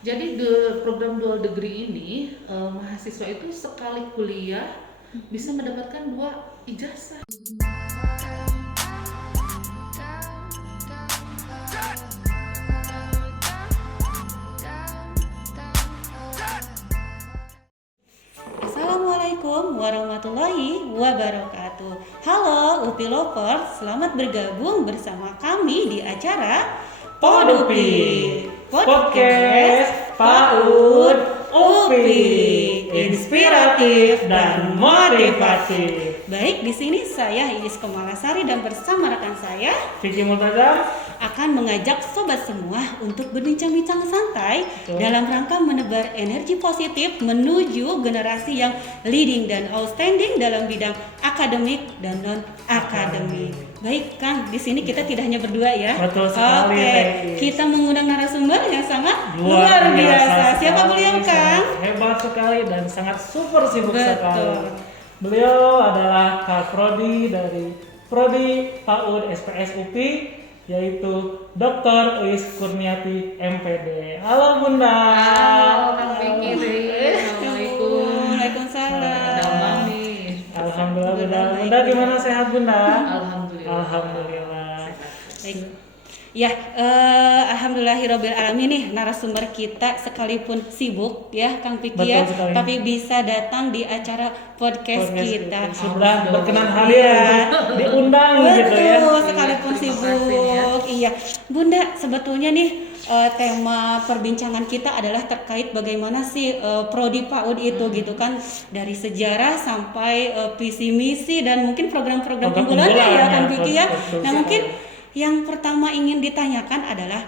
Jadi program dual degree ini mahasiswa itu sekali kuliah bisa mendapatkan 2 ijazah. Assalamualaikum warahmatullahi wabarakatuh. Halo UPI Lovers, selamat bergabung bersama kami di acara Podupi Podcast PAUD UPI, inspiratif dan motivatif. Baik, di sini saya Iis Kemalasari dan bersama rekan saya Vicky Multazam akan mengajak sobat semua untuk berbincang-bincang santai dalam rangka menebar energi positif menuju generasi yang leading dan outstanding dalam bidang akademik dan non akademik. Baik, Kang, di sini kita tidak hanya berdua ya. Betul sekali. Oke, kita mengundang narasumber yang sangat luar biasa. Siapa beliau, Kang? Hebat sekali dan sangat super sibuk Betul. sekali. Beliau adalah Kak Prodi dari Prodi PAUD SPS UPI, yaitu Dr. Uis Kurniati MPD. Halo Bunda. Halo Kang Vicky, Assalamualaikum. Waalaikumsalam. Udah malam nih. Alhamdulillah Bunda. Bunda gimana, sehat Bunda? Alhamdulillah. Alhamdulillah. Baik. Ya, alhamdulillahirabbil alamin nih narasumber kita sekalipun sibuk ya Kang Piki ya, Betul sekali. tapi bisa datang di acara podcast kita. Sudah berkenan hadir Iya. untuk diundang gitu ya. Betul, sekalipun Terima kasih sibuk. Iya, Bunda, sebetulnya nih tema perbincangan kita adalah terkait bagaimana sih prodi PAUD itu gitu kan, dari sejarah sampai visi misi dan mungkin program-program unggulannya ya Kang Piki ya. Betul Nah, sekali. mungkin yang pertama ingin ditanyakan adalah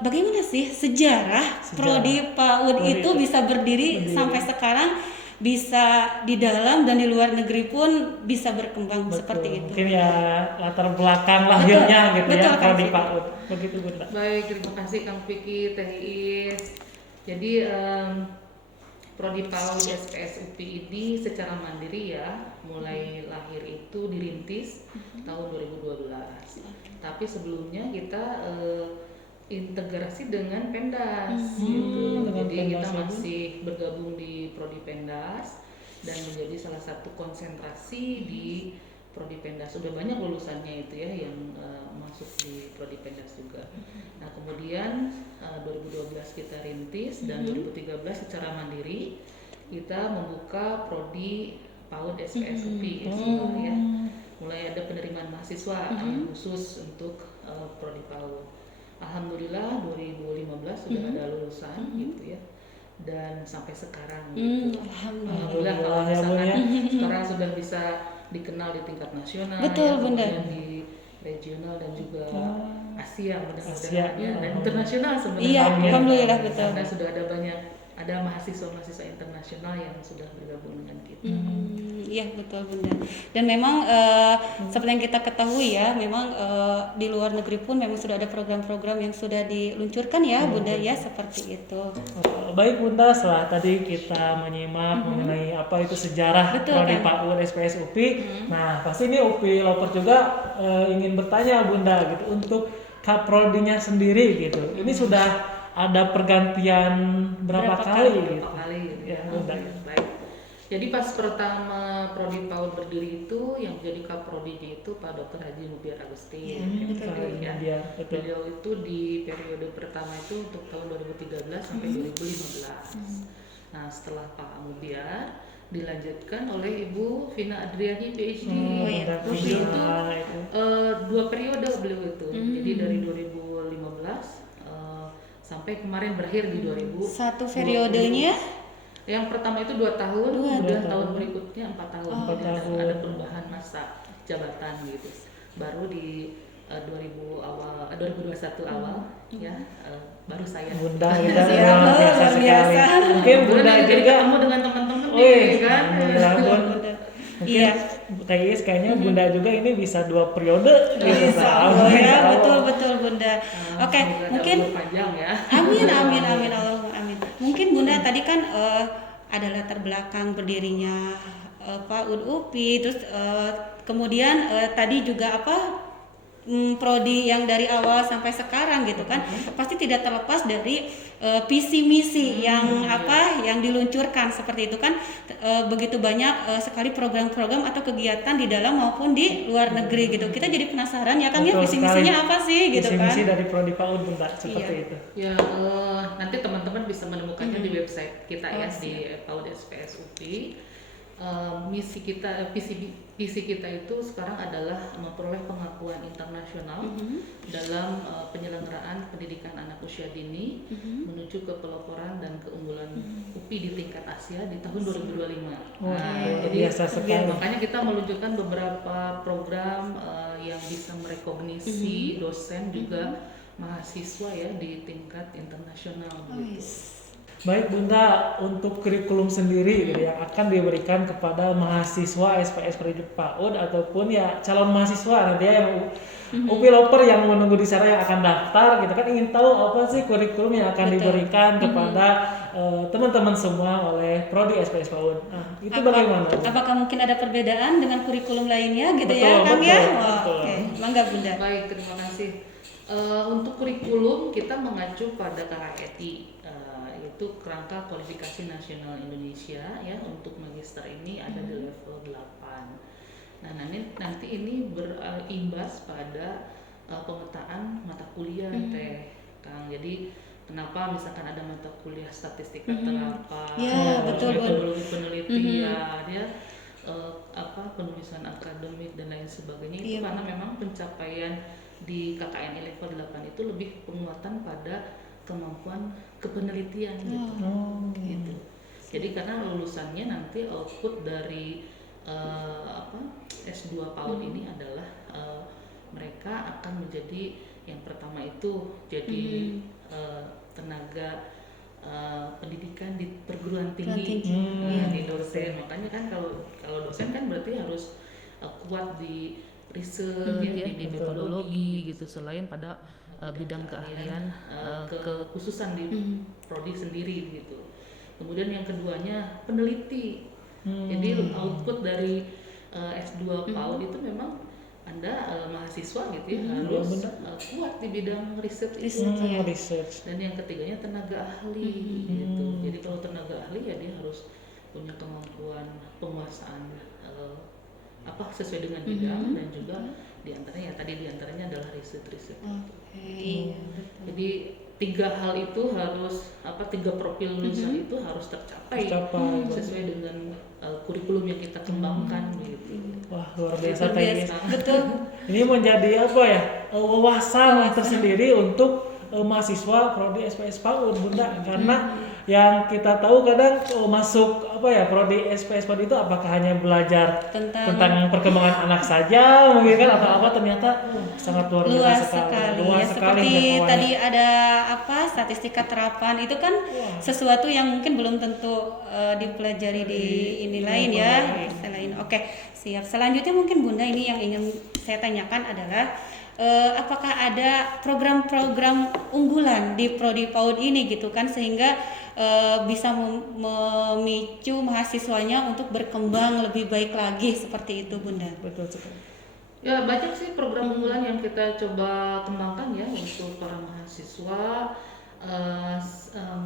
bagaimana sih sejarah prodi PAUD Prodi itu bisa berdiri sampai sekarang, bisa di dalam dan di luar negeri pun bisa berkembang seperti itu. Mungkin ya latar belakang lahirnya gitu Betul, ya Kang Prodi Vicky. PAUD. Begitu Bunda. Baik, terima kasih Kang Vicky, Teh Iis. Jadi Prodi PAUD SPS UPI ini secara mandiri ya, mulai lahir itu dirintis tahun 2012. Tapi sebelumnya kita integrasi dengan Pendas gitu. dengan Jadi kita Pendas ya, Bu. masih bergabung di Prodi Pendas dan menjadi salah satu konsentrasi di Prodi Pendas. Sudah banyak lulusannya itu ya yang masuk di Prodi Pendas juga. Nah, kemudian 2012 kita rintis dan 2013 secara mandiri kita membuka Prodi PAUD SPS UPI gitu ya. Mulai ada penerimaan mahasiswa yang khusus untuk Prodi PAUD. Alhamdulillah 2015 sudah ada lulusan gitu ya. Dan sampai sekarang gitu. Alhamdulillah kalau ya, Bu, misalkan ya. sekarang sudah bisa dikenal di tingkat nasional Betul, ya, Bunda. kemudian di regional dan juga Asia mudah-mudahan ya, dan Oh. internasional sebenarnya. Iya, Amin. alhamdulillah betul. Karena sudah ada mahasiswa-mahasiswa internasional yang sudah bergabung dengan kita. Iya betul Bunda. Dan memang seperti yang kita ketahui ya, memang di luar negeri pun memang sudah ada program-program yang sudah diluncurkan ya Bunda ya, seperti itu. Baik Bunda, setelah tadi kita menyimak mengenai apa itu sejarah Betul, Prodi kan? PAUD SPS UPI. Nah, pasti ini UPI Lover juga ingin bertanya Bunda gitu untuk Prodinya sendiri gitu. Ini sudah ada pergantian berapa kali gitu? Berapa kali gitu Ya, ya. Bunda. Baik. Jadi pas pertama Prodi PAUD berdiri itu yang jadi kaprodinya itu Pak Dr. Haji Mubiar Agustin. Betul, Ya. Mubiar, betul. Beliau itu di periode pertama itu untuk tahun 2013 sampai 2015. Nah, setelah Pak Mubiar dilanjutkan oleh Ibu Vina Adriani PhD. Iya. Terus itu itu. 2 periode beliau itu. Jadi dari 2015 sampai kemarin berakhir di 2000. Satu periodenya Yang pertama itu 2 tahun, Dua kemudian tahun. tahun berikutnya 4 tahun. Oh, Jadi 4 tahun. ada perubahan masa jabatan gitu. Baru di 2021 awal ya baru saya. Bunda kita Siap, luar biasa luar sekali. biasa. Mungkin Bunda Bunda jadi juga. ketemu dengan teman-teman Wih, nih kan. alhamdulillah, Bun. Bunda. Mungkin Iya. Kayaknya kayaknya Bunda juga ini bisa 2 periode gitu. Insya Allah ya, Insya Allah. betul Bunda. Oke, Semoga ada mungkin umur panjang ya. amin Allahumma amin. Mungkin Bunda tadi kan ada latar belakang berdirinya PAUD UPI, terus kemudian tadi juga prodi yang dari awal sampai sekarang gitu kan, pasti tidak terlepas dari visi misi yang diluncurkan seperti itu kan. Begitu banyak sekali program-program atau kegiatan di dalam maupun di luar negeri gitu. Kita jadi penasaran ya Kang ya, visi misinya apa sih gitu kan. Visi dari prodi PAUD Bunda seperti itu. Ya, nanti teman-teman bisa menemukannya di website kita di PAUD SPS UPI. Misi kita, visi kita itu sekarang adalah memperoleh pengakuan internasional dalam penyelenggaraan pendidikan anak usia dini menuju ke peloporan dan keunggulan UPI di tingkat Asia di tahun 2025. Jadi biasa sekali. makanya kita meluncurkan beberapa program yang bisa merekognisi dosen juga mahasiswa ya di tingkat internasional gitu. Baik Bunda, untuk kurikulum sendiri gitu, yang akan diberikan kepada mahasiswa SPS Prodi PAUD ataupun ya calon mahasiswa nanti ya yang UPI Loper yang menunggu di sana yang akan daftar gitu kan, ingin tahu apa sih kurikulum yang akan diberikan kepada teman-teman semua oleh Prodi SPS PAUD. Nah, itu bagaimana? Apakah mungkin ada perbedaan dengan kurikulum lainnya gitu ya Betul, Kang ya? betul. Oke, mangga Bunda. Baik, terima kasih. Untuk kurikulum kita mengacu pada KKETI, yaitu Kerangka Kualifikasi Nasional Indonesia ya, untuk magister ini ada di level 8. Nah, nanti ini berimbas pada pemetaan mata kuliah Teh Kang. Jadi kenapa misalkan ada mata kuliah statistika terapan, metodologi penelitian ya, penulisan akademik dan lain sebagainya, itu karena memang pencapaian di KKN level 8 itu lebih penguatan pada kemampuan kepenelitian gitu. Jadi karena lulusannya nanti output dari S2 PAUD ini adalah mereka akan menjadi yang pertama itu jadi tenaga pendidikan di perguruan tinggi, di dosen. Makanya kan kalau dosen kan berarti harus kuat di riset di metodologi gitu, selain pada bidang keahlian kekhususan di prodi sendiri gitu. Kemudian yang keduanya peneliti. Jadi output dari S2 PAUD itu memang Anda mahasiswa gitu ya, harus kuat di bidang riset itu. Dan yang ketiganya tenaga ahli gitu. Jadi kalau tenaga ahli ya dia harus punya kemampuan penguasaan sesuai dengan bidang dan juga diantaranya adalah riset. Jadi tiga hal itu harus tiga profil lulusan itu harus tercapai sesuai dengan kurikulum yang kita kembangkan gitu. Wah, luar biasa Teh. Betul. Ini menjadi wawasan tersendiri untuk mahasiswa prodi SPS PAUD Bunda, karena yang kita tahu kadang masuk prodi SPS PAUD itu apakah hanya belajar tentang perkembangan anak saja mungkin kan, atau ternyata sangat luas sekali. Ya, seperti tadi ada statistika terapan itu kan sesuatu yang mungkin belum tentu dipelajari di ini lain ya. Oke, siap. Selanjutnya mungkin Bunda, ini yang ingin saya tanyakan adalah apakah ada program-program unggulan di prodi PAUD ini gitu kan, sehingga bisa memicu mahasiswanya untuk berkembang lebih baik lagi seperti itu Bunda. Betul sekali. Ya, banyak sih program unggulan yang kita coba kembangkan ya untuk para mahasiswa.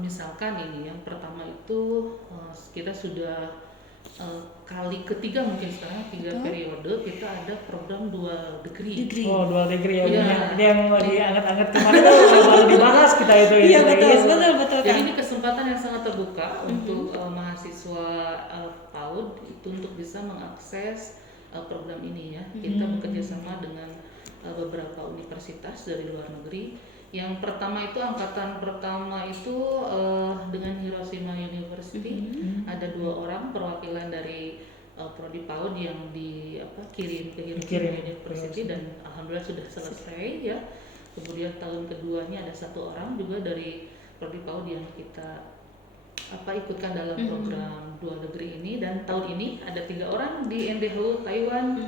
Misalkan ini yang pertama itu kita sudah kali ketiga mungkin sekarang 3 periode kita ada program dual degree. Dual degree ya. Ini yang lagi anget-anget kemarin baru dibahas kita itu. Iya betul. Jadi ini kesempatan yang sangat terbuka untuk mahasiswa PAUD itu untuk bisa mengakses program ini ya. Kita bekerja sama dengan beberapa universitas dari luar negeri. Yang pertama itu angkatan pertama itu dengan Hiroshima University, ada 2 orang perwakilan dari prodi PAUD yang kirim ke Hiroshima University dan alhamdulillah sudah selesai ya. Kemudian tahun keduanya ada 1 orang juga dari prodi PAUD yang kita ikutkan dalam program dual degree ini, dan tahun ini ada 3 orang di NDHU Taiwan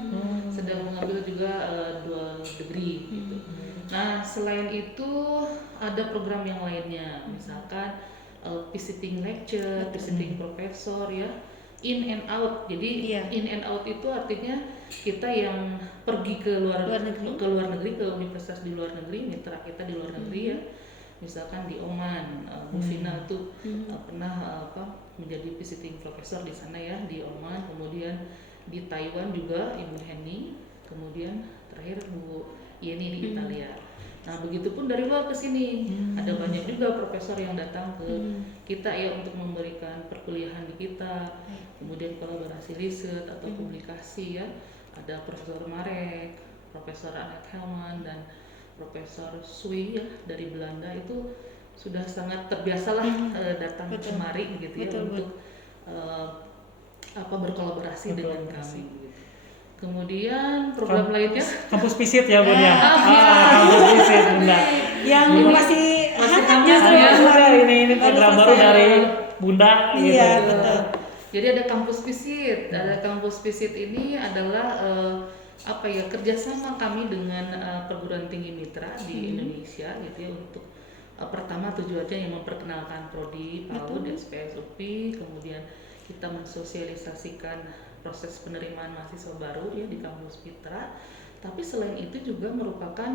sedang mengambil juga dual degree gitu. Nah, selain itu ada program yang lainnya, misalkan visiting lecture, visiting professor ya, in and out. Jadi Iya. in and out itu artinya kita yang pergi ke luar negeri, ke universitas di luar negeri, mitra kita di luar negeri ya. Misalkan di Oman, Mufina tuh pernah menjadi visiting professor di sana ya, di Oman. Kemudian di Taiwan juga Ibu Heni, kemudian terakhir Bu Yeni di Italia. Nah, begitupun dari luar ke sini. Ada banyak juga profesor yang datang ke kita ya untuk memberikan perkuliahan di kita. Kemudian kolaborasi riset atau publikasi ya. Ada Profesor Marek, Profesor Annette Helman, dan Profesor Sui ya dari Belanda. Itu sudah sangat terbiasalah datang kemari gitu ya untuk berkolaborasi dengan kami gitu. Kemudian program lainnya kampus visit ya Bun ya. Kampus visit Bunda. Yang masih hangat Ya, justru ini program baru dari Bunda gitu. Iya, betul. Jadi ada kampus visit. Ada kampus visit ini adalah kerjasama kami dengan perguruan tinggi mitra di Indonesia gitu ya, untuk pertama tujuannya yang memperkenalkan prodi PAUD, SPS, UPI, kemudian kita mensosialisasikan proses penerimaan mahasiswa baru ya di kampus mitra. Tapi selain itu juga merupakan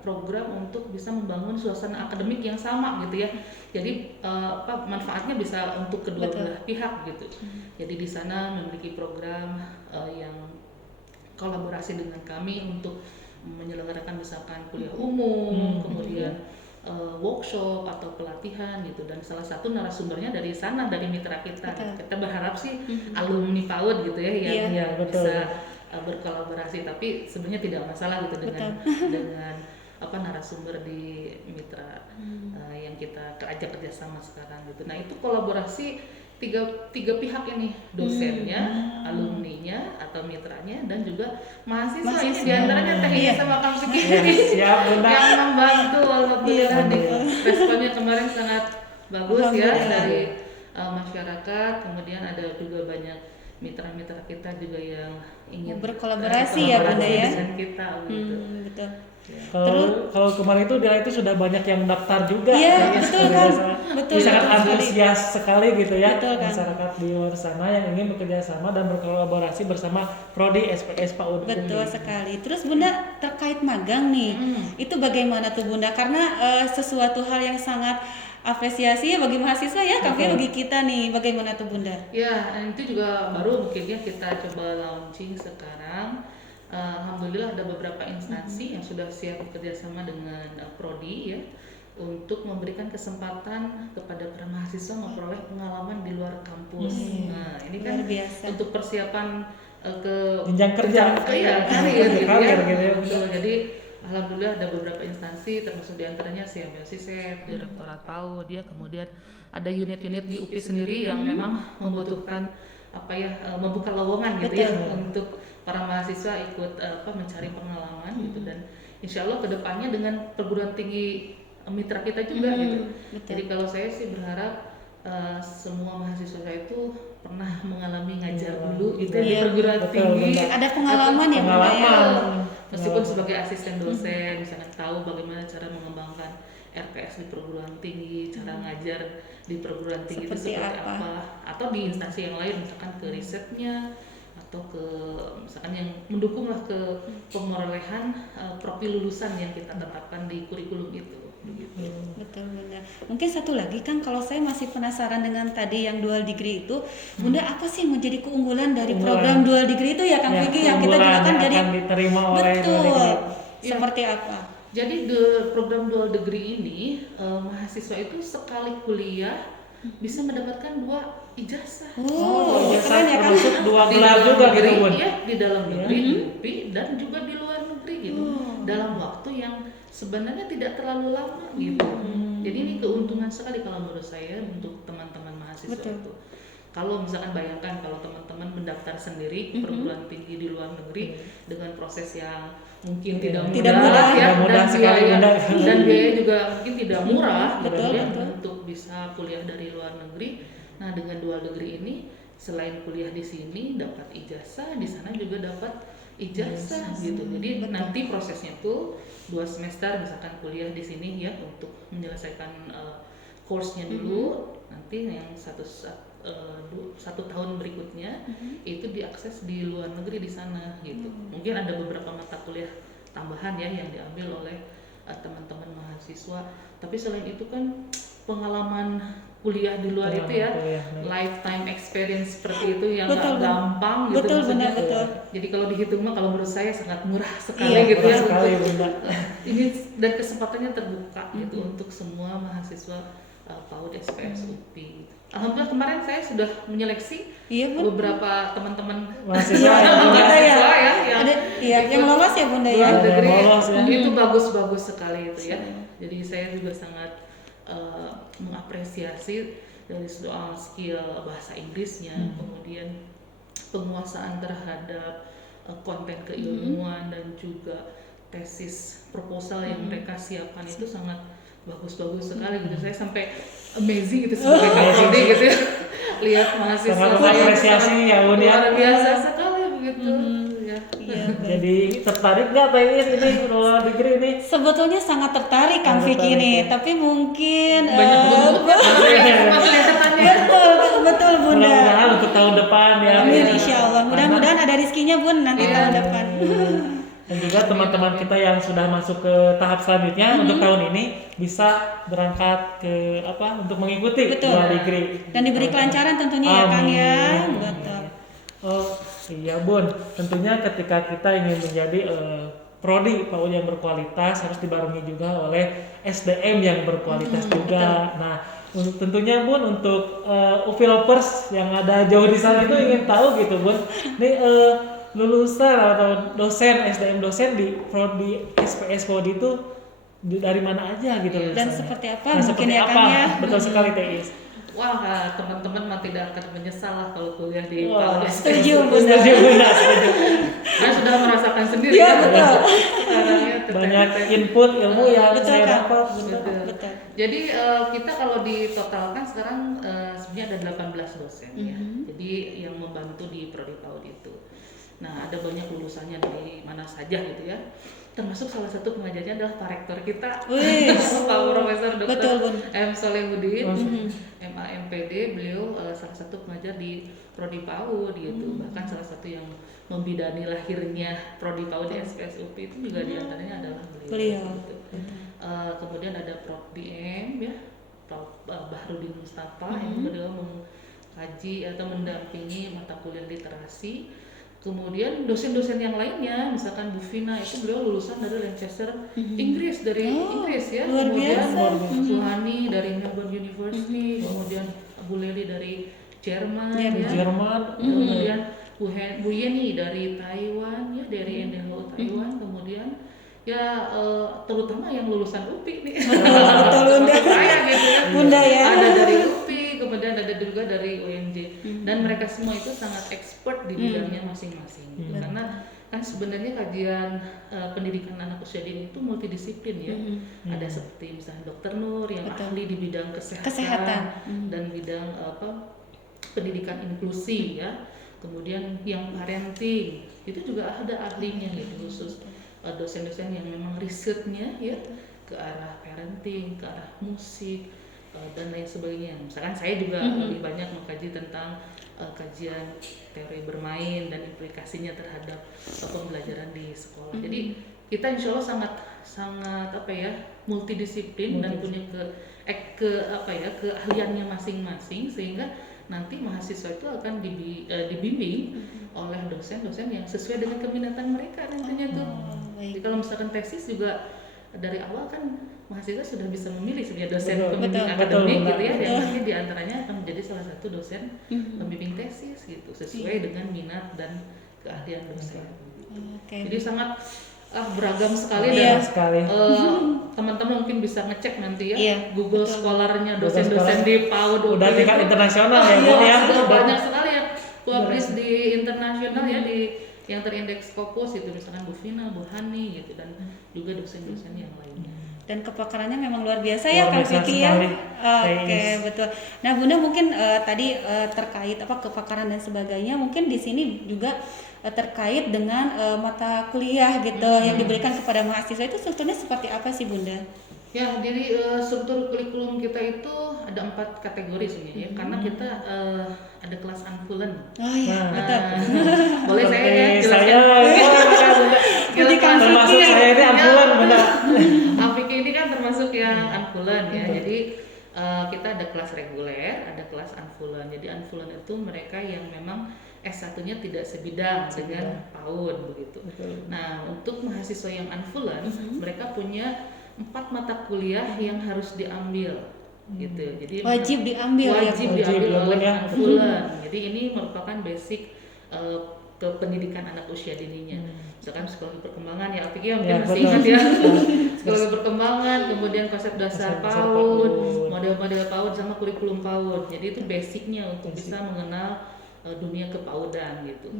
program untuk bisa membangun suasana akademik yang sama gitu ya. Jadi manfaatnya bisa untuk kedua belah pihak gitu. Jadi di sana memiliki program yang kolaborasi dengan kami untuk menyelenggarakan misalkan kuliah umum, kemudian workshop atau pelatihan gitu, dan salah satu narasumbernya dari sana, dari mitra kita. Kita berharap sih alumni PAUD gitu ya yang bisa berkolaborasi, tapi sebenarnya tidak masalah gitu dengan narasumber di mitra yang kita ajak kerjasama sekarang gitu. Nah, itu kolaborasi tiga pihak ini, dosennya, alumninya atau mitranya, dan juga mahasiswa. Ini diantaranya Teh Iya sama Kang Fikri yang membantu. Alhamdulillah responnya kemarin sangat bagus ya dari masyarakat. Kemudian ada juga banyak mitra-mitra kita juga yang ingin berkolaborasi ya Bunda ya dengan kita gitu. Betul. Kalau kemarin itu sudah banyak yang daftar juga. Iya, betul kan? Betul. Sangat antusias sekali gitu ya, betul, kan? Masyarakat di luar sana yang ingin bekerja sama dan berkolaborasi bersama prodi SPS PAUD. Betul sekali. Terus Bunda terkait magang nih, itu bagaimana tuh Bunda? Karena sesuatu hal yang sangat apresiasi bagi mahasiswa ya, tapi bagi kita nih, bagaimana tuh Bunda? Ya, itu juga baru mungkin ya kita coba launching sekarang. Alhamdulillah ada beberapa instansi yang sudah siap bekerjasama dengan prodi ya, untuk memberikan kesempatan kepada para mahasiswa memperoleh pengalaman di luar kampus. Nah, ini kan untuk persiapan ke jenjang kerja, karir gitu ya. Betul. Jadi alhamdulillah ada beberapa instansi, termasuk diantaranya CMBSISET, Direktorat PAUD ya, kemudian ada unit-unit di UPI sendiri yang memang membutuhkan membuka lowongan gitu ya untuk para mahasiswa ikut mencari pengalaman gitu, dan insya Allah kedepannya dengan perguruan tinggi mitra kita juga gitu. Jadi kalau saya sih berharap semua mahasiswa saya itu pernah mengalami ngajar dulu gitu di perguruan tinggi, ada pengalaman ya Bunda ya, meskipun sebagai asisten dosen misalnya tahu bagaimana cara mengembangkan RPS di perguruan tinggi, cara ngajar di perguruan tinggi itu seperti apa, atau di instansi yang lain misalkan ke risetnya atau ke misalkan yang mendukung lah ke pemerolehan profil lulusan yang kita tetapkan di kurikulum itu. Betul Bunda. Mungkin satu lagi kan, kalau saya masih penasaran dengan tadi yang dual degree itu, Bunda apa sih menjadi keunggulan dari program dual degree itu ya Kang Vicky, yang kita juga kan jadi diterima oleh seperti apa? Jadi program dual degree ini mahasiswa itu sekali kuliah bisa mendapatkan 2 ijazah. Ijazah termasuk 2 gelar juga gitu Bun. Iya, di dalam negeri di UPI dan juga di luar negeri gitu. Dalam waktu yang sebenarnya tidak terlalu lama gitu. Jadi ini keuntungan sekali kalau menurut saya untuk teman-teman mahasiswa itu. Kalau misalkan bayangkan kalau teman-teman mendaftar sendiri ke perguruan tinggi di luar negeri dengan proses yang mungkin tidak mudah ya, dan biaya juga mungkin tidak murah untuk bisa kuliah dari luar negeri. Nah, dengan dual degree ini selain kuliah di sini dapat ijazah, di sana juga dapat ijazah gitu. Jadi nanti prosesnya tuh 2 semester misalkan kuliah di sini ya untuk menyelesaikan course-nya dulu, nanti yang satu tahun berikutnya itu diakses di luar negeri di sana gitu. Mungkin ada beberapa mata kuliah tambahan ya yang diambil oleh teman-teman mahasiswa. Tapi selain itu kan pengalaman kuliah di luar itu ya, lifetime experience seperti itu yang nggak gampang gitu. Betul, maksudnya. betul. Jadi kalau dihitung mah kalau menurut saya sangat murah sekali Iya, gitu ya. sekali, Bunda. Ini dan kesempatannya terbuka gitu untuk semua mahasiswa PAUD SPS UPI. Alhamdulillah kemarin saya sudah menyeleksi beberapa teman-teman mahasiswa yang yang lolos ya Bunda ya. luar negeri. Yang lolos, ya. Itu bagus-bagus sekali itu ya. Jadi saya juga sangat mengapresiasi dari soal skill bahasa Inggrisnya, kemudian penguasaan terhadap konten keilmuan dan juga tesis proposal yang mereka siapkan itu sangat bagus-bagus sekali gitu. Saya sampai amazing gitu sebagai kaprodi gitu ya. Lihat mahasiswa sangat saya apresiasi ya Bun ya. luar biasa sekali begitu ya. Jadi tertarik nggak Teh Is ini luar negeri ini? Sebetulnya sangat tertarik Kang Vicky nih, tapi mungkin Banyak betul Bunda. Mudah-mudahan untuk tahun depan ya. Amin insyaallah. Mudah-mudahan ada rezekinya Bun nanti tahun depan. Dan juga teman-teman kita yang sudah masuk ke tahap selanjutnya untuk tahun ini bisa berangkat ke untuk mengikuti luar negeri. Dan diberi kelancaran tentunya ya Kang ya. Betul. Oh iya Bun, tentunya ketika kita ingin menjadi prodi PAUD yang berkualitas harus dibarengi juga oleh SDM yang berkualitas juga. Nah, tentunya Bun untuk UPI Lovers yang ada jauh di sana itu ingin tahu gitu Bun. Nih lulusan atau dosen SDM dosen di prodi SPS PAUD itu dari mana aja gitu dan lulusannya. seperti apa Dan mungkin seperti ya apa? Kang ya. Betul sekali Teh Is. Wah, teman-teman mah tidak akan menyesal lah kalau kuliah di PAUD. Setuju Bunda. Setuju. Saya sudah merasakan sendiri. Iya kan? betul. Sekarang ya, Banyak input ilmu yang Betul, saya Kak. dapat. Betul. Jadi kita kalau ditotalkan sekarang sebenarnya ada 18 dosen ya. Jadi yang membantu di prodi PAUD itu. Nah, ada banyak lulusannya dari mana saja gitu ya. Termasuk salah satu pengajarnya adalah Pak Rektor kita, Pak Profesor Dr. Betul, Bun. M. Solehudin, MA/MPD. Beliau salah satu pengajar di prodi PAUD gitu. Bahkan salah satu yang membidani lahirnya prodi PAUD di SPS UPI itu juga diantaranya adalah beliau. Gitu. Kemudian ada Prof. BM ya, Prof. Bahrudin Mustafa yang beliau mengkaji atau mendampingi mata kuliah literasi. Kemudian dosen-dosen yang lainnya, misalkan Bu Vina itu beliau lulusan dari Lancaster, Inggris, dari Inggris ya. Luar Kemudian biasa. Suhani dari Melbourne University, kemudian Bu Leli dari Jerman, ya. Jerman. Kemudian Bu Yeni dari Taiwan ya, dari NDHU Taiwan, kemudian ya terutama yang lulusan UPI nih. Betul Bunda. Saya gitu ya. Bunda ya. Ada dari UPI, kemudian ada juga dari UNJ. Dan mereka semua itu sangat expert di bidangnya masing-masing. Gitu. Karena kan sebenarnya kajian pendidikan anak usia dini itu multidisiplin ya. Ada seperti misalnya Dr. Nur yang ahli di bidang kesehatan. Dan bidang pendidikan inklusi ya. Kemudian yang parenting itu juga ada ahlinya gitu khusus. Dosen-dosen yang memang risetnya ya ke arah parenting, ke arah musik dan lain sebagainya. Misalkan saya juga lebih banyak mengkaji tentang kajian teori bermain dan implikasinya terhadap pembelajaran di sekolah. Jadi kita insya Allah sangat multidisiplin dan punya keahliannya masing-masing sehingga nanti mahasiswa itu akan dibimbing oleh dosen-dosen yang sesuai dengan keminatan mereka nantinya tuh. Jadi kalau misalkan tesis juga dari awal kan mahasiswa sudah bisa memilih sebenarnya dosen pembimbing akademik gitu ya, yang nanti diantaranya akan menjadi salah satu dosen pembimbing tesis gitu sesuai dengan minat dan keahlian dosen. Jadi sangat beragam sekali dan teman-teman mungkin bisa ngecek nanti ya Google Scholar-nya dosen-dosen di PAUD udah tingkat internasional ya. Banyak sekali yang publish di internasional ya di yang terindeks Scopus itu misalkan Bu Vina, Bu Hani gitu dan juga dosen-dosen yang lainnya. Dan kepakarannya memang luar biasa ya Kang Vicky ya. Oke, betul. Nah Bunda mungkin tadi terkait kepakaran dan sebagainya mungkin di sini juga terkait dengan mata kuliah gitu yang diberikan kepada mahasiswa itu strukturnya seperti apa sih Bunda? Ya, jadi struktur kurikulum kita itu ada 4 kategori sebenarnya ya, karena kita ada kelas unfullen. Oh iya, Nah, betul. Boleh saya ya Seperti jelaskan? saya, Jadi kan termasuk Fikih saya ini ya. ambulan Bunda. Fikih ini kan termasuk yang unfullen ya. Jadi kita ada kelas reguler, ada kelas unfullen. Jadi unfullen itu mereka yang memang S1-nya tidak sebidang dengan PAUD begitu. Betul. Nah, untuk mahasiswa yang unfullen, mereka punya 4 mata kuliah yang harus diambil gitu. Jadi Wajib diambil ya, wajib Bu. diambil Wajib, oleh ya. unfullen. Jadi ini merupakan basic ke pendidikan anak usia dininya. Misalkan psikologi perkembangan ya, Apik ya mungkin Ya, masih betul. ingat ya. Psikologi perkembangan, kemudian konsep dasar Konsep dasar PAUD, PAUD. model-model PAUD sama kurikulum PAUD. Jadi itu basicnya untuk bisa mengenal dunia kepaudan gitu.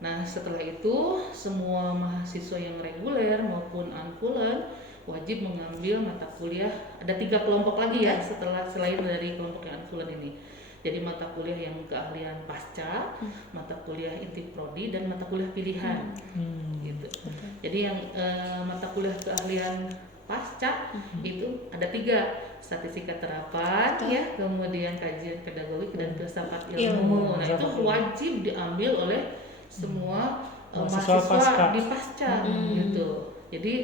Nah, setelah itu semua mahasiswa yang reguler maupun unfullen wajib mengambil mata kuliah. Ada 3 kelompok lagi ya selain dari kelompok yang unfullen ini. Jadi mata kuliah yang keahlian pasca, mata kuliah inti prodi, dan mata kuliah pilihan. Gitu. Jadi yang mata kuliah keahlian pasca itu ada 3, statistika terapan ya, kemudian kajian pedagogik dan filsafat ilmu. Nah, itu wajib diambil oleh semua Mahasiswa mahasiswa pasca. di pasca gitu. Jadi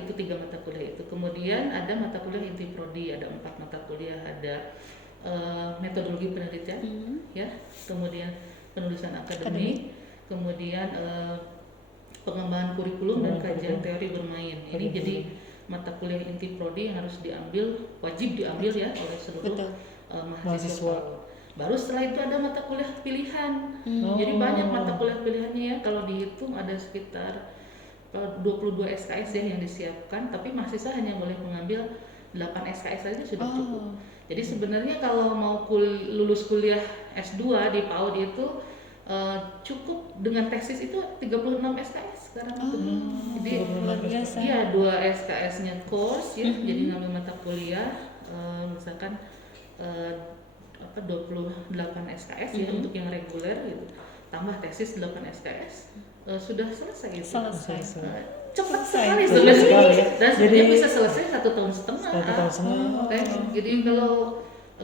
itu 3 mata kuliah itu. Kemudian ada mata kuliah inti prodi, ada 4 mata kuliah, ada metodologi penelitian ya, kemudian penulisan akademik, kemudian pengembangan kurikulum dan kajian teori bermain. Ini jadi mata kuliah inti prodi yang harus diambil, wajib diambil ya oleh seluruh mahasiswa. Baru setelah itu ada mata kuliah pilihan. Jadi banyak mata kuliah pilihannya ya, kalau dihitung ada sekitar 22 SKS ya yang disiapkan, tapi mahasiswa hanya boleh mengambil 8 SKS saja sudah cukup. Jadi sebenarnya kalau mau lulus kuliah S2 di PAUD itu cukup dengan tesis itu 36 SKS sekarang itu. Jadi luar biasa. iya 2 SKS-nya course ya, jadi ngambil mata kuliah misalkan 28 SKS ya untuk yang reguler gitu. Tambah tesis 8 SKS sudah selesai itu. Cepat sekali Cepat sekali sebenarnya ya. dan sebenarnya Jadi- bisa selesai 1 tahun setengah. 1 tahun setengah. Jadi kalau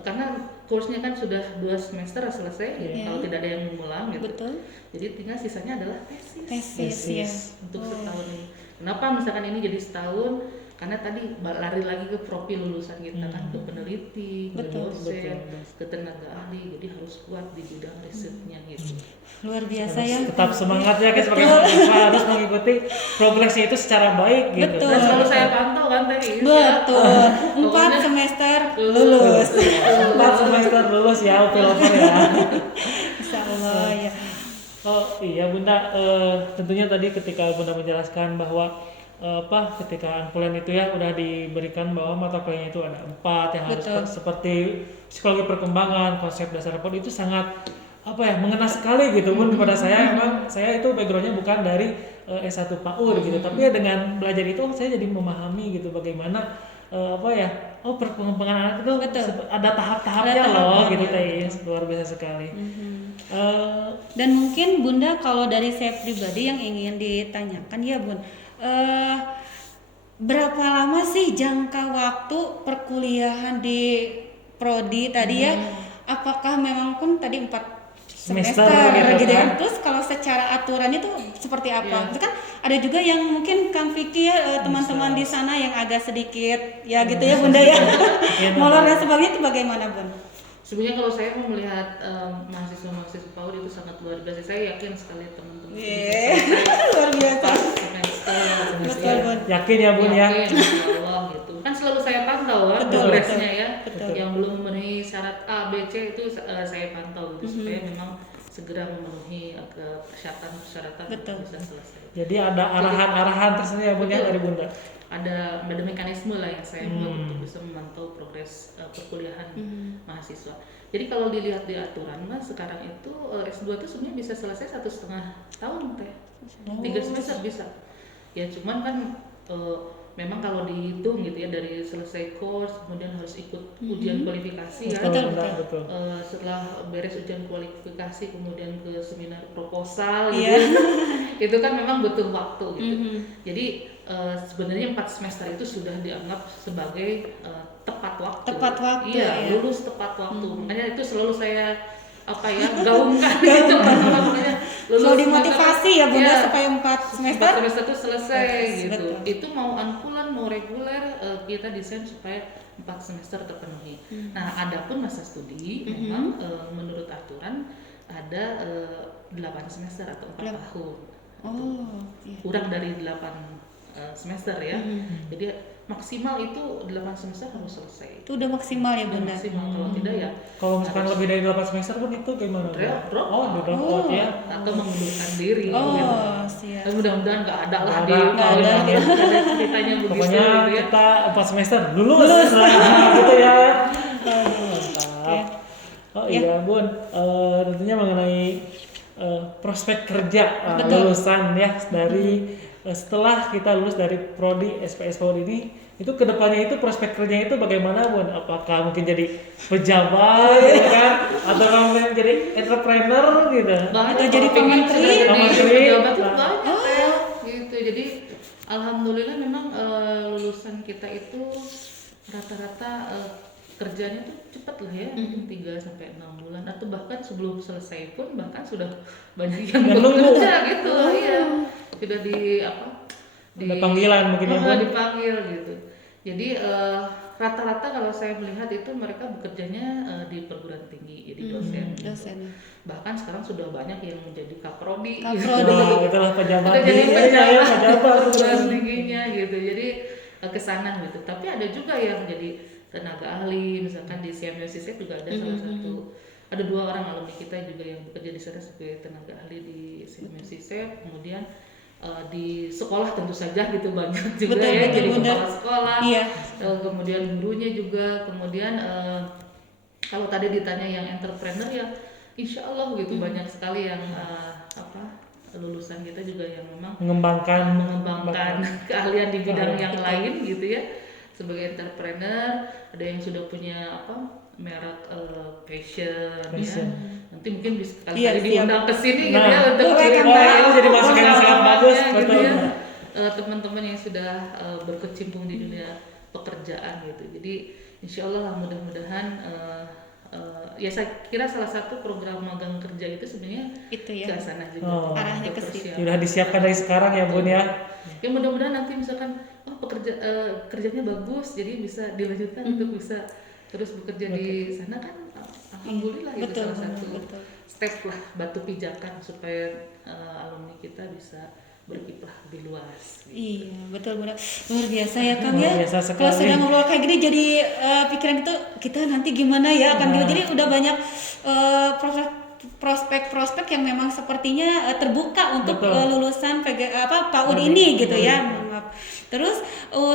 karena kursnya kan sudah 2 semester selesai, gitu. Kalau tidak ada yang mengulang gitu. Betul. Jadi tinggal sisanya adalah tesis Ya. untuk setahun ini. Kenapa misalkan ini jadi setahun? Karena tadi lari lagi ke profil lulusan kita kan, ke peneliti, ke Betul. dosen, ke tenaga ahli. Jadi harus kuat di bidang risetnya gitu. Luar biasa ya. Tetap semangat ya guys, sebagai mahasiswa harus mengikuti progresnya itu secara baik gitu. Betul. Dan selalu saya pantau kan tadi. Betul. 4 Pokoknya- semester lulus. 4 semester lulus ya, Loper ya. Insya Allah ya. Oh iya Bunda, tentunya tadi ketika Bunda menjelaskan bahwa ketika unfullen itu ya udah diberikan bahwa mata kuliahnya itu ada 4 yang harus Betul. seperti psikologi perkembangan, konsep dasar PAUD itu sangat mengena sekali gitu pun kepada saya. Emang saya itu backgroundnya bukan dari S1 PAUD gitu, tapi ya dengan belajar itu saya jadi memahami gitu bagaimana perkembangan anak itu ada tahap-tahapnya Ada loh tahapnya, gitu ya. Teh, luar biasa sekali. Dan mungkin Bunda kalau dari saya pribadi yang ingin ditanyakan ya Bun, berapa lama sih jangka waktu perkuliahan di prodi tadi ya? Apakah memang pun tadi 4 semester gitu kan? kan? Terus kalau secara aturan itu seperti apa? Itu kan ada juga yang mungkin Kang Vicky ya, teman-teman di sana yang agak sedikit ya gitu ya Bunda ya. Molor dan sebagainya itu bagaimana Bun? Sebenarnya kalau saya mau melihat mahasiswa-mahasiswa PAUD itu sangat luar biasa. Saya yakin sekali teman-teman Luar biasa. semester. Betul Bun. Yakin ya Bun ya. Yakin, insya Allah gitu. Kan selalu saya pantau kan Betul, progresnya ya. betul. Yang belum memenuhi syarat A, B, C itu saya pantau gitu supaya memang segera memenuhi persyaratan Betul. bisa selesai. Jadi ada arahan-arahan tersendiri ya Bun ya Betul. dari Bunda. Ada mekanisme lah yang saya buat untuk bisa memantau progres perkuliahan mahasiswa. Jadi kalau dilihat di aturan mas sekarang itu S2 itu sebenarnya bisa selesai 1,5 tahun teh, 3 semester bisa. Ya cuman kan memang kalau dihitung gitu ya dari selesai course kemudian harus ikut ujian kualifikasi ya. Betul. Setelah beres ujian kualifikasi kemudian ke seminar proposal Iya. gitu. Itu kan memang butuh waktu gitu. Jadi sebenarnya 4 semester itu sudah dianggap sebagai tepat waktu. Tepat waktu, Iya, ya. lulus tepat waktu. Makanya itu selalu saya gaungkan gitu makanya Selalu dimotivasi ya Bunda supaya 4 semester. 4 semester itu selesai Betul, gitu. betul. Itu mau unpulan mau reguler kita desain supaya 4 semester terpenuhi. Nah, adapun masa studi memang menurut aturan ada 8 semester atau 4 tahun. Oh, iya. Kurang dari 8 semester ya. Jadi maksimal itu 8 semester harus selesai. Itu udah maksimal ya Udah Bunda. maksimal, kalau tidak ya Kalau misalkan lebih dari 8 semester pun itu gimana? drop Oh, di drop out ya. atau mengundurkan diri gitu. Oh, siap. Dan mudah-mudahan nggak ada lah Nggak ada. ada ceritanya begitu Pokoknya gitu ya. kita 4 semester lulus. Nah, gitu ya. Aduh, mantap. Oh iya Bun, tentunya mengenai prospek kerja lulusan ya dari setelah kita lulus dari prodi SPS PAUD ini, itu kedepannya itu prospek kerjanya itu bagaimana Bun? Apakah mungkin jadi pejabat gitu kan? Atau mungkin jadi entrepreneur gitu? Atau jadi pementeri? Pejabat tuh Nah. banyak ya gitu. Jadi alhamdulillah memang lulusan kita itu rata-rata kerjanya tuh cepat lah ya, 3 sampai 6 bulan atau bahkan sebelum selesai pun bahkan sudah banyak yang bekerja gitu. Iya. Sudah Ada panggilan mungkin ya Bun? dipanggil gitu. Jadi rata-rata kalau saya melihat itu mereka bekerjanya di perguruan tinggi jadi dosen. Dosen. Bahkan sekarang sudah banyak yang menjadi kaprodi. Kaprodi. Nah, itulah pejabat Udah jadi ya, pejabat perguruan tingginya gitu. Jadi kesana gitu. Tapi ada juga yang jadi tenaga ahli, misalkan di CMUCC juga ada salah satu, ada 2 orang alumni kita juga yang bekerja di sana sebagai tenaga ahli di CMUCC. Kemudian di sekolah tentu saja gitu banyak juga jadi kepala sekolah. Iya. Kemudian gurunya juga. Kemudian kalau tadi ditanya yang entrepreneur ya, insya Allah gitu banyak sekali yang lulusan kita juga yang memang mengembangkan keahlian di bidang yang lain gitu ya. Sebagai entrepreneur, ada yang sudah punya merek fashion. Ya. Nanti mungkin bisa kali diundang ke sini gitu ya untuk itu jadi masukan yang sangat bagus gitu ya. Teman-teman yang sudah berkecimpung di dunia pekerjaan gitu. Jadi insya Allah lah mudah-mudahan ya saya kira salah satu program magang kerja itu sebenarnya itu ya. ke sana juga. Arahnya ke situ. Sudah disiapkan dari sekarang ya Bun ya. Ya mudah-mudahan nanti misalkan kerjanya bagus jadi bisa dilanjutkan untuk bisa terus bekerja di sana kan alhamdulillah itu Betul, salah satu betul. step lah, batu pijakan supaya alumni kita bisa berkiprah lebih luas. Iya, betul Bunda. Luar biasa ya Kang ya. Luar biasa sekali. Kalau sudah ngobrol kayak gini jadi pikiran itu kita nanti gimana ya akan gitu. Jadi udah banyak prospek-prospek yang memang sepertinya terbuka untuk lulusan PAUD ini gitu ya. Maaf. Terus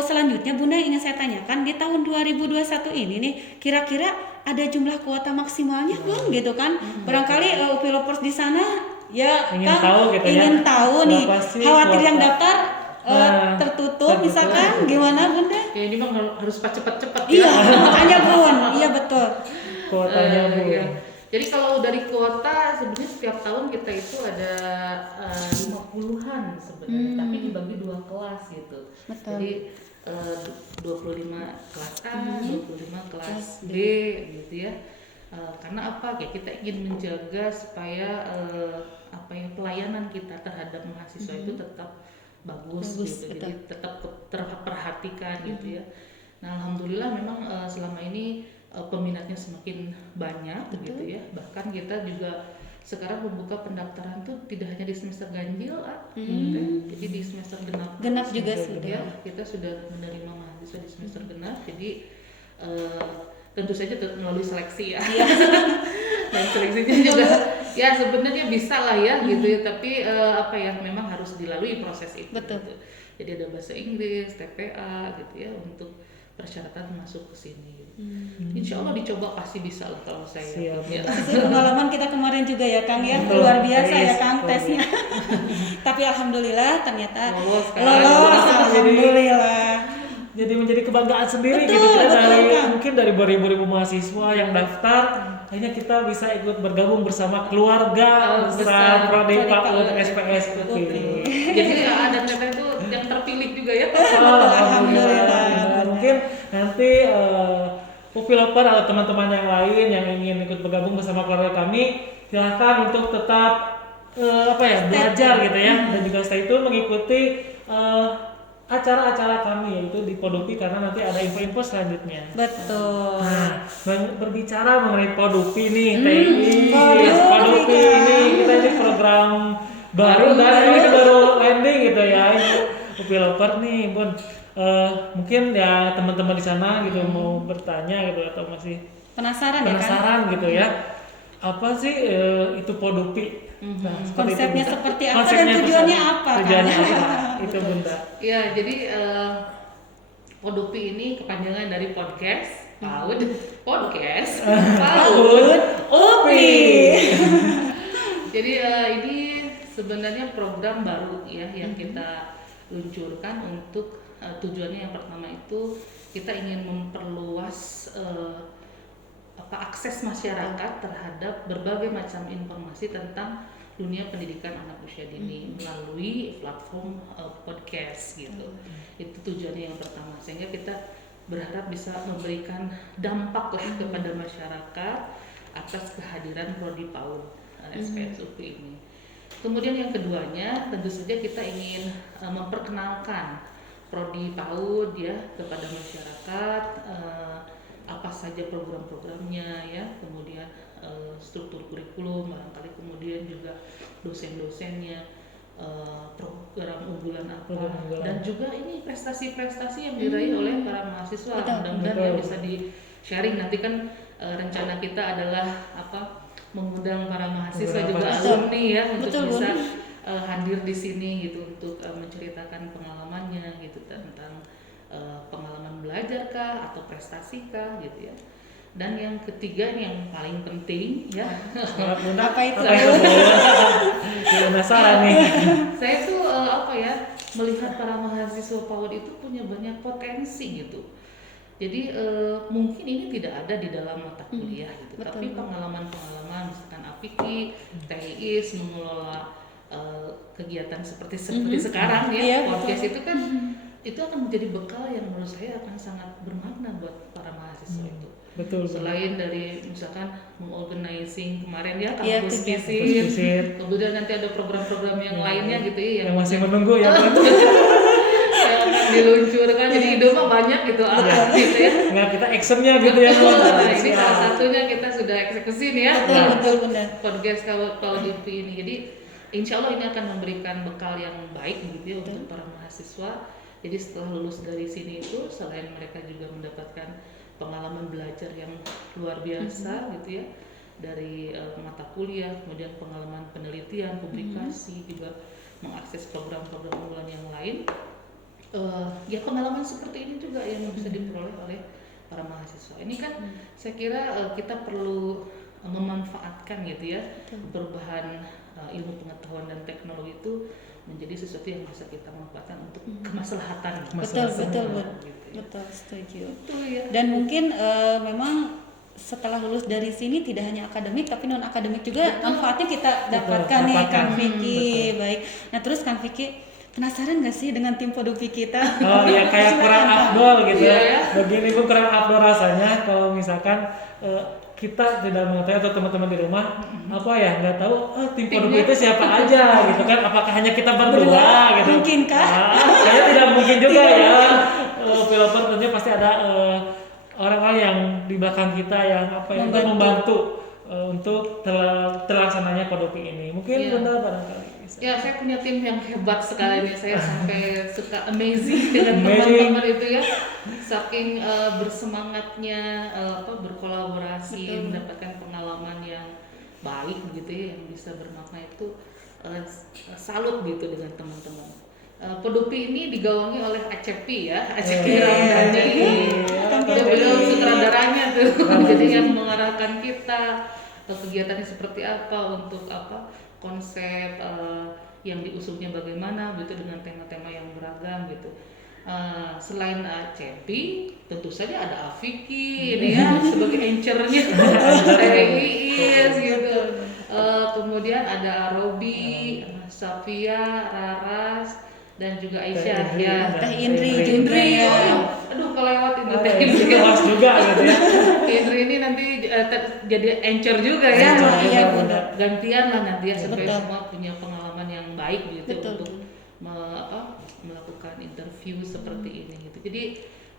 selanjutnya Bunda ingin saya tanyakan di tahun 2021 ini nih kira-kira ada jumlah kuota maksimalnya belum gitu kan? Barangkali UPI Lovers di sana ya ingin tahu nih khawatir yang daftar tertutup misalkan gimana Bunda? Ya ini memang harus cepat-cepat Iya, makanya Bun. Iya betul. Kuotanya Bun. Iya. Jadi kalau dari kuota sebenarnya setiap tahun kita itu ada 50-an sebenarnya, tapi dibagi 2 kelas gitu. Betul. Jadi 25 kelas A, 25 kelas B gitu ya. Karena apa? Ya kita ingin menjaga supaya pelayanan kita terhadap mahasiswa itu tetap bagus gitu. Betul. Jadi tetap terperhatikan gitu ya. Nah, alhamdulillah memang selama ini peminatnya semakin banyak gitu ya. Bahkan kita juga sekarang membuka pendaftaran tuh tidak hanya di semester ganjil gitu ya. Jadi di semester genap juga sudah ya. Kita sudah menerima mahasiswa di semester genap. Jadi tentu saja melalui seleksi ya. Dan seleksinya juga ya sebenarnya bisa lah ya gitu ya, tapi memang harus dilalui proses itu. Betul. Gitu. Jadi ada bahasa Inggris, TPA gitu ya untuk persyaratan masuk ke sini. Insya Allah dicoba pasti bisa lah kalau saya. Siap. Ya. Sesuai pengalaman kita kemarin juga ya Kang ya, luar biasa ya Kang tesnya. Tapi alhamdulillah ternyata lolos, alhamdulillah. Jadi menjadi kebanggaan sendiri Betul, gitu kan betul, Kang. mungkin dari beribu-ribu mahasiswa yang daftar, akhirnya kita bisa ikut bergabung bersama keluarga besar Prodi PAUD SPS UPI. Jadi ada ternyata itu yang terpilih juga juga ya. Alhamdulillah. Nah, mungkin nanti Upi Lover atau teman-teman yang lain yang ingin ikut bergabung bersama keluarga kami, silakan untuk tetap belajar gitu ya, dan juga stay tune mengikuti acara-acara kami yaitu di Podupi, karena nanti ada info-info selanjutnya. Betul. Nah, berbicara mengenai Podupi nih, Podupi ini kita ini program baru dan ini baru landing gitu ya. Upi Lover nih, Bun. Mungkin ya teman-teman di sana gitu mau bertanya gitu atau masih penasaran gitu ya. Apa sih itu Podupi? Nah, konsepnya itu, seperti apa dan tujuannya apa? Tujuannya apa? Itu Bunda. Ya, jadi Podupi ini kepanjangan dari podcast, podcast, Upi. Jadi ini sebenarnya program baru ya yang kita luncurkan untuk tujuannya yang pertama itu kita ingin memperluas akses masyarakat terhadap berbagai macam informasi tentang dunia pendidikan anak usia dini melalui platform podcast gitu. Itu tujuannya yang pertama, sehingga kita berharap bisa memberikan dampak lah kepada masyarakat atas kehadiran Prodi PAUD SPS UPI ini. Kemudian yang keduanya tentu saja kita ingin memperkenalkan Prodi PAUD ya kepada masyarakat, apa saja program-programnya ya, kemudian struktur kurikulum, barangkali kemudian juga dosen-dosennya, program unggulan apa, dan juga ini prestasi-prestasi yang diraih oleh para mahasiswa. Mudah-mudahan ya bisa di-sharing. Nanti kan rencana kita adalah mengundang para mahasiswa juga alumni ya untuk bisa hadir di sini gitu untuk menceritakan pengalamannya gitu tentang pengalaman belajar kah atau prestasi kah gitu ya. Dan yang ketiga yang paling penting ya, apa itu? Penasaran nih. Saya tuh melihat para mahasiswa PAUD itu punya banyak potensi gitu. Jadi mungkin ini tidak ada di dalam mata kuliah gitu, tapi pengalaman-pengalaman misalkan Apiki, TIIS mengelola kegiatan seperti sekarang ya, podcast itu kan itu akan menjadi bekal yang menurut saya akan sangat bermakna buat para mahasiswa itu. Betul. Selain dari misalkan mengorganizing kemarin ya kampus visit, kemudian nanti ada program-program yang lainnya gitu ya yang masih menunggu ya. Yang akan diluncurkan, jadi ide mah banyak gitu gitu ya. Nggak, kita actionnya gitu ya. Nah, ini salah satunya kita sudah eksekusi nih ya. Betul benar. Podcast Kalau UPI ini. Jadi insya Allah ini akan memberikan bekal yang baik gitu ya untuk para mahasiswa. Jadi setelah lulus dari sini itu selain mereka juga mendapatkan pengalaman belajar yang luar biasa gitu ya dari mata kuliah, kemudian pengalaman penelitian, publikasi, juga mengakses program-program unggulan yang lain. Ya pengalaman seperti ini juga yang bisa diperoleh oleh para mahasiswa. Ini kan saya kira kita perlu memanfaatkan gitu ya perubahan ilmu pengetahuan dan teknologi itu menjadi sesuatu yang bisa kita manfaatkan untuk kemaslahatan. Betul, setuju. Dan mungkin memang setelah lulus dari sini tidak hanya akademik tapi non akademik juga manfaatnya kita dapatkan nih Kang Vicky. Baik. Nah terus Kang Vicky, penasaran nggak sih dengan tim Podupi kita? Oh ya, kayak kurang afdol gitu ya. Begini Bu, kurang afdol rasanya kalau misalkan kita tidak mengetahui atau teman-teman di rumah nggak tahu tim Podupi itu siapa aja gitu kan, apakah hanya kita berdua gitu? Mungkinkah? Kayaknya tidak mungkin juga ya. Piloter tentunya pasti ada orang-orang yang di belakang kita yang untuk membantu untuk terlaksananya Podupi ini. Mungkin Bunda barangkali bisa. Ya, saya punya tim yang hebat sekali nih. Saya sampai suka amazing dengan teman-teman itu ya. Saking bersemangatnya berkolaborasi, mendapatkan pengalaman yang baik gitu ya, yang bisa bermakna itu, salut gitu dengan teman-teman. Podupi ini digawangi oleh Acepi ya, Acepi Ramdhani. Beliau sutradaranya tuh. Jadi yang mengarahkan kita kegiatannya seperti apa, untuk konsep yang diusungnya bagaimana gitu dengan tema-tema yang beragam gitu. Selain Acepi, tentu saja ada Afiki ini ya sebagai anchornya, TIIS gitu. Kemudian ada Robi, Safia, Raras, dan juga Aisyah ya. Teh Indri juga ya. Oh, iya. Aduh kelewat ini Teh Ini Indri. kelas juga gitu ya. Teh Indri ini nanti jadi anchor juga ya. Sama, Anchor iya, juga, Bunda. Gantian lah nanti ya supaya Betul. semua punya pengalaman yang baik gitu Betul. untuk melakukan interview seperti ini gitu. Jadi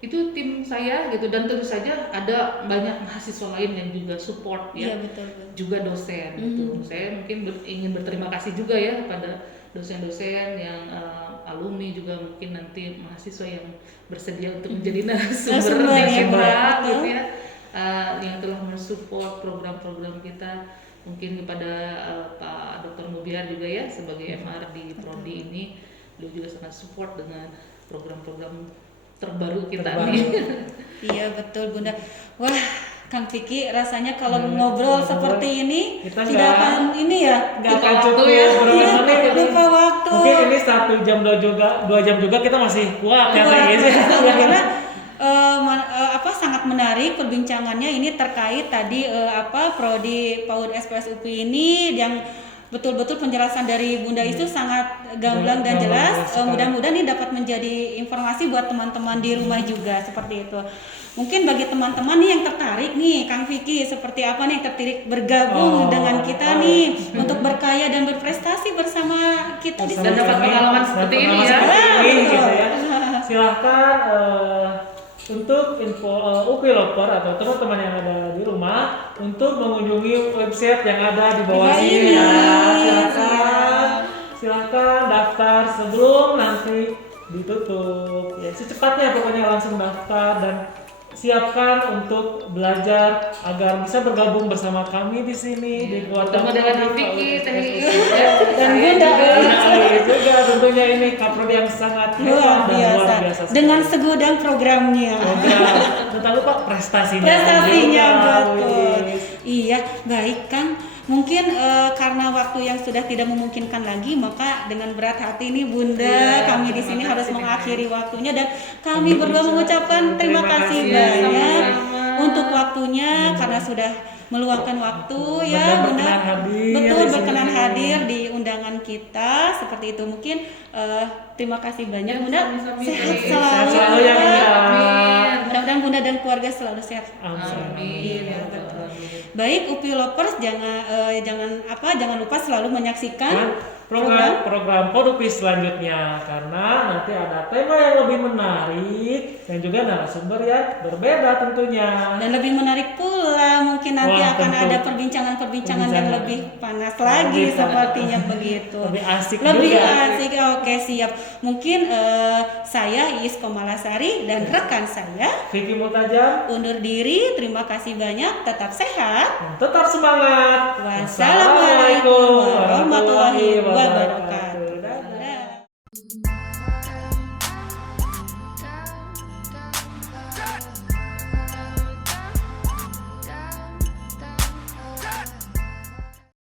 itu tim saya gitu, dan tentu saja ada banyak mahasiswa lain yang juga support Iya ya, betul. juga dosen gitu. Saya mungkin ingin berterima kasih juga ya pada dosen-dosen yang alumni, juga mungkin nanti mahasiswa yang bersedia untuk menjadi narasumber Narasumber, di ya, kita betul. gitu ya, yang telah mensupport program-program kita. Mungkin kepada Pak Dr. Mubiar juga ya sebagai MR di Prodi ini, beliau juga sangat support dengan program-program terbaru kita nih. Iya betul Bunda. Wah, Kang Vicky rasanya kalau ngobrol seperti ini Kita tidak nggak- akan ini ya. Nggak Lupa akan waktu cukup ya. berapa Iya, menit. lupa waktu. Mungkin ini 1 jam 2 jam juga kita masih kuat ya Wah, Teh. karena sangat menarik perbincangannya ini terkait tadi prodi PAUD SPS UPI ini yang betul-betul penjelasan dari Bunda itu sangat gamblang dan jelas. Mudah-mudahan ini dapat menjadi informasi buat teman-teman di rumah juga seperti itu. Mungkin bagi teman-teman nih yang tertarik nih, Kang Vicky seperti apa nih yang tertarik bergabung dengan kita nih untuk berkaya dan berprestasi bersama kita di Dan sini. dapat pengalaman seperti ini ya. Gitu ya. Silahkan untuk info UPI Loper atau teman-teman yang ada di rumah untuk mengunjungi website yang ada di bawah Di bawah sini ini. ya. Silahkan daftar sebelum nanti ditutup. Ya, secepatnya pokoknya langsung daftar dan siapkan untuk belajar agar bisa bergabung bersama kami di sini di keluarga Ketemu dengan Vicky, Teh Dan Bunda juga tentunya ini kaprodi yang sangat luar hebat dan luar biasa biasa sekali. dengan segudang programnya. Program. Jangan lupa prestasinya Prestasinya juga, betul. wis. Iya, baik Kang. Mungkin karena waktu yang sudah tidak memungkinkan lagi, maka dengan berat hati nih Bunda, Iya, kami di terima sini kasih, harus Teh. mengakhiri waktunya dan kami berdua mengucapkan terima Terima kasih kasih, banyak sama-sama. untuk waktunya karena sudah meluangkan waktu ya Benar, Bunda. berkenan hadir Betul, di sini. berkenan hadir di undangan kita seperti itu. Mungkin terima kasih banyak Ya, Bunda. sama-sama, Sehat Teh. selalu. Sehat selalu ya Bunda. Amin. Mudah-mudahan Bunda dan keluarga selalu sehat. Amin. Iya, betul. Baik, UPI Lovers jangan lupa selalu menyaksikan program Podupi selanjutnya karena nanti ada tema yang lebih menarik dan juga narasumber yang berbeda tentunya. dan lebih menarik pula mungkin nanti Wah, akan tentu. ada perbincangan yang Perbincangan. lebih panas lagi Lebih panas. sepertinya begitu. Lebih asik Lebih juga. asik. Oke, siap. Mungkin saya Iis Komalasari dan rekan saya Vicky Mutajam, undur diri. Terima kasih banyak. Tetap sehat. tetap semangat. Wassalamualaikum warahmatullahi wabarakatuh.